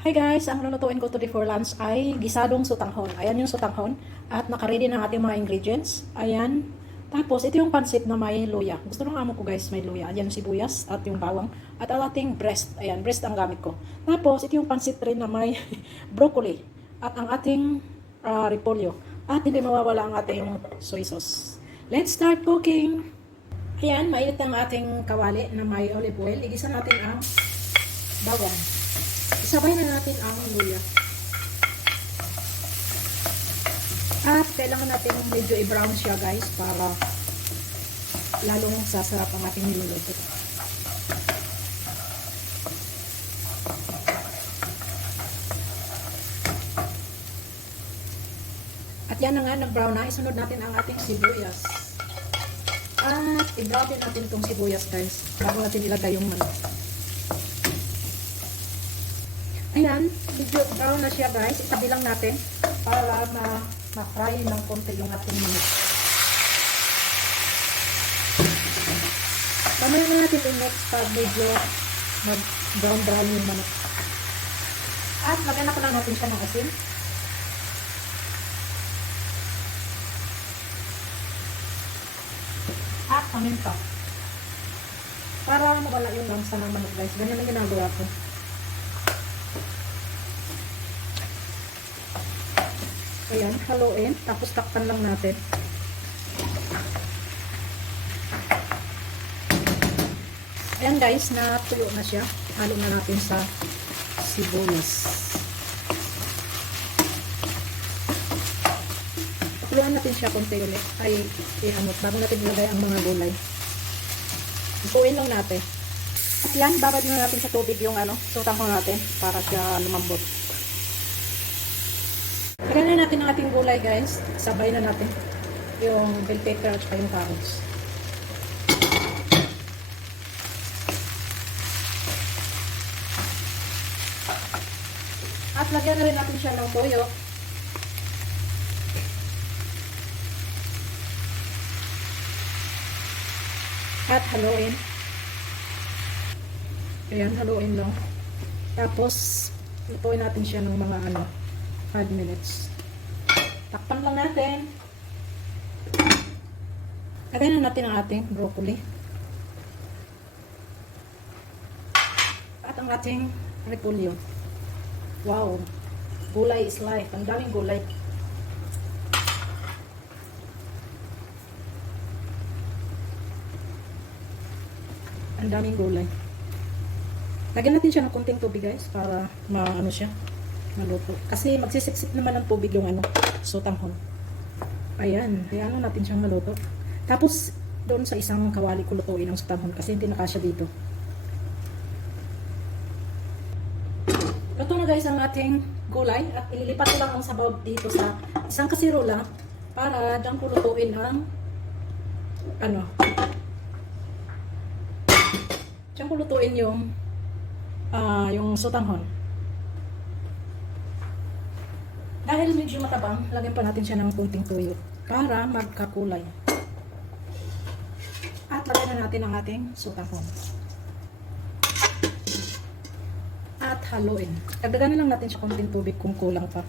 Hi guys, ang lulutuin ko today for lunch ay gisadong sutanghon. Ayan yung sutanghon at nakaready na ating mga ingredients. Ayan. Tapos ito yung pansit na may luya. Gusto ng amo ko guys, may luya. Ayan yung sibuyas at yung bawang at ang ating breast. Ayan, breast ang gamit ko. Tapos ito yung pansit rin na may broccoli at ang ating repolyo. At hindi mawawala ang ating soy sauce. Let's start cooking! Ayan, mainit ang ating kawali na may olive oil. Igisa natin ang bawang. Isabay na natin ang luya. At kailangan natin medyo i-brown siya guys para lalong sasarap ang ating niluluto. At yan na nga, nag-brown na. Isunod natin ang ating sibuyas. At i-brown din natin itong sibuyas guys bago natin ilagay yung manok. Ayan, medyo brown na siya guys. Itabi lang natin para ma-fry ng konti yung ating manok. Mamaya na natin i-mix pag medyo mag-brown yung manok. At lagyan na lang natin siya ng asin. At paminta. Para mawala yung langsa ng manok guys. Ganyan ang ginagawa ko. Ayan, haluin. Tapos takpan lang natin. Ayan guys, natuyo na siya. Halo na natin sa sibuyas. Pakuluan natin siya konti ulit. Ay, ihamot. Bago natin ilagay ang mga gulay. Ipuin lang natin. At yan, babad na natin sa tubig yung sutanghon natin para siya lumambot. Lagyan na natin ang ating gulay guys. Sabay na natin yung bell pepper at yung carrots. At lagyan na rin natin siya ng toyo. At haluin. Ayan, haluin lang. Tapos lutuin natin siya ng mga 5 minutes. Takpan lang natin. Lagyan na natin ang ating broccoli. At ang ating repolyo. Wow! Gulay is life. Ang daming gulay. Ang daming gulay. Lagyan natin siya ng konting tubig guys para maano siya. Maluto. Kasi magsisiksik naman ng tubig yung sutanghon. Ayan. Kaya natin siyang maluto. Tapos, doon sa isang kawali ko lutuin ang sutanghon kasi hindi nakasya dito. Luto na guys ang ating gulay at ililipat ko lang ang sabaw dito sa isang kasirola para dyan ko lutuin ang dyan ko lutuin yung sutanghon. Dahil medyo matabang, lagyan pa natin siya ng kunting tuyo para magkakulay. At lagyan na natin ang ating sutanghon. At haluin. Dagdagan na lang natin siya kunting tubig kung kulang pa.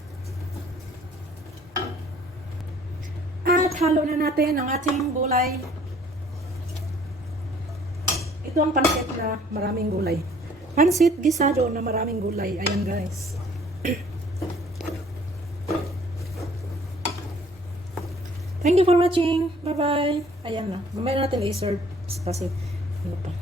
At halo na natin ang ating gulay. Ito ang pansit na maraming gulay. Pansit gisado na maraming gulay. Ayan guys. Thank you for watching. Bye-bye. Ayan na. Mamaya natin i-serve kasi ano pa.